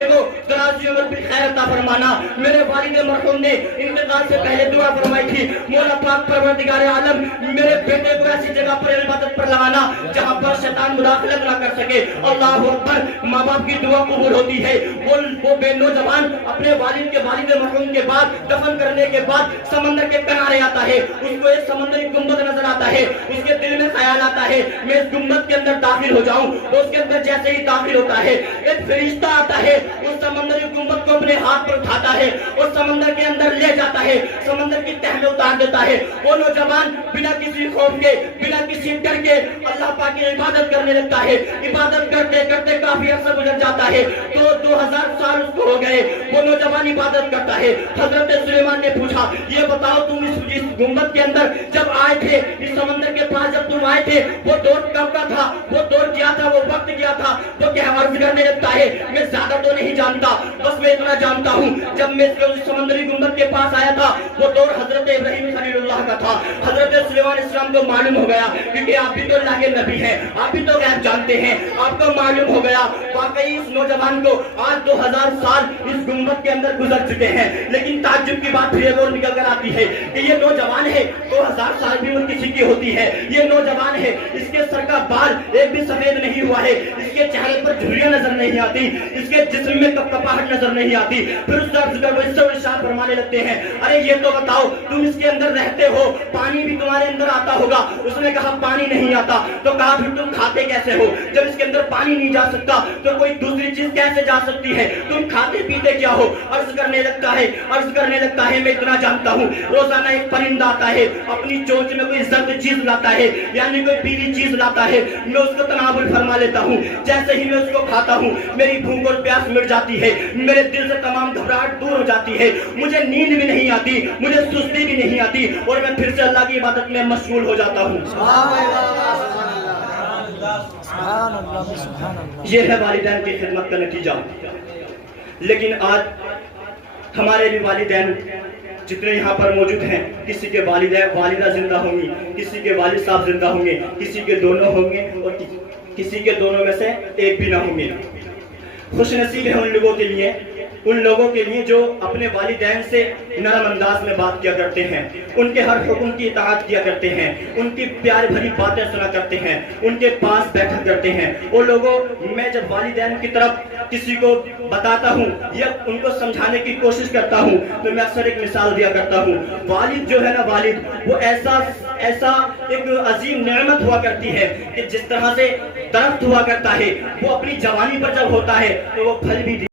دراز عمر کی خیر عطا فرمانا۔ میرے والد مرحوم نے انتقال سے پہلے دعا فرمائی تھی، مولا پاک پروردگار عالم میرے بیٹے کو ایسی جگہ پر عبادت پر لگانا جہاں پر شیطان مداخلت نہ کر سکے۔ اللہ اکبر، ماں باپ کی دعا قبول ہوتی ہے۔ وہ بے نوجوان اپنے والد مرحوم کے بعد دفن کرنے کے بعد سمندر کے کنارے آتا ہے، اس کو ایک سمندری گنبد نظر آتا ہے، اس کے دل میں خیال آتا ہے میں اس گنبد کے اندر داخل ہو جاؤں۔ اس کے اندر جیسے ہی داخل ہوتا ہے ایک فرشتہ آتا ہے، اس سمندری گنبد کو اپنے ہاتھ پر اٹھاتا ہے اور سمندر کے اندر لے جاتا ہے، سمندر کی تہ میں اتار دیتا ہے۔ وہ نوجوان بنا کسی خوف کے، بنا کسی ڈر کے اللہ پاک کی عبادت کرنے لگتا ہے۔ عبادت کرتے کرتے کافی عرصہ گزر جاتا ہے، تو 2000 سال اس کو ہو گئے، وہ نوجوان عبادت کرتا ہے۔ حضرت سلیمان نے پوچھا، یہ بتاؤ تم اس گنبد کے اندر جب آئے تھے، اس سمندر کے پاس جب تم آئے تھے، وہ دور کب کا تھا، وہ دور کیا تھا، وہ وقت کیا تھا؟ وہ کیا عرض کرنے لگتا ہے، میں زیادہ تو نہیں جانتا، بس میں اتنا جانتا ہوں جب میں سمندری گنبد کے پاس آیا تھا وہ دور حضرت ابراہیم خلیل اللہ کا تھا۔ حضرت سلیمان اسلام کو معلوم ہو گیا، کیونکہ آپ بھی تو اللہ کے نبی ہیں، آپ بھی تو غیب جانتے ہیں، آپ کو معلوم ہو گیا واقعی اس نوجوان کو آج 2000 سال اس گنبد کے اندر گزر چکے ہیں۔ لیکن تعجب کی بات پھر ایک اور نکل کر آتی ہے کہ یہ نوجوان ہے، 2000 سال بھی عمر کسی کی ہوتی ہے، یہ نوجوان ہے، اس کے سر کا بال ایک بھی سفید نہیں ہوا ہے، اس کے چہرے پر جھریاں نظر نہیں آتی، اس کے جسم میں کپکپاہٹ نظر نہیں آتی۔ پھر اس کا ذکر وہ اس سے ارشاد فرمانے لگتے ہیں، ارے یہ تو بتاؤ تم اس کے اندر رہتے ہو، پانی بھی تمہارے اندر آتا ہوگا۔ اس نے کہا پانی نہیں آتا، تو کہا پھر تم کھاتے کیسے ہو؟ جب اس کے اندر پانی نہیں جا سکتا تو کوئی دوسری چیز کیسے جا سکتی ہے؟ تم کھاتے پیتے کیا ہو؟ عرض کرنے لگتا ہے میں اتنا جانتا ہوں، روزانہ ایک پرندہ آتا ہے، اپنی چونچ میں کوئی زرد چیز لاتا ہے، یعنی کوئی پیلی چیز لاتا ہے، میں اس کو تناول فرما لیتا ہوں، جیسے ہی میں اس کو کھاتا ہوں میری بھوک اور پیاس مٹ جاتی ہے، میرے دل سے تمام گھبراہٹ دور ہو جاتی ہے، مجھے نیند بھی نہیں آتی، مجھے سستی بھی نہیں آتی، اور میں پھر سے اللہ کی عبادت میں مشغول ہو جاتا ہوں۔ یہ ہے والدین کی خدمت کا نتیجہ۔ لیکن آج ہمارے بھی والدین جتنے یہاں پر موجود ہیں، کسی کے والدہ زندہ ہوں گی، کسی کے والد صاحب زندہ ہوں گے، کسی کے دونوں ہوں گے اور کسی کے دونوں میں سے ایک بھی نہ ہوں گے۔ خوش نصیب ہے ان لوگوں کے لیے جو اپنے والدین سے نرم انداز میں بات کیا کرتے ہیں، ان کے ہر حکم کی اطاعت کیا کرتے ہیں، ان کی پیار بھری باتیں سنا کرتے ہیں، ان کے پاس بیٹھا کرتے ہیں۔ وہ لوگوں میں جب والدین کی طرف کسی کو بتاتا ہوں یا ان کو سمجھانے کی کوشش کرتا ہوں تو میں اکثر ایک مثال دیا کرتا ہوں، والد جو ہے نا، والد وہ ایسا ایک عظیم نعمت ہوا کرتی ہے کہ جس طرح سے درخت ہوا کرتا ہے، وہ اپنی جوانی پر جب ہوتا ہے تو وہ پھل بھی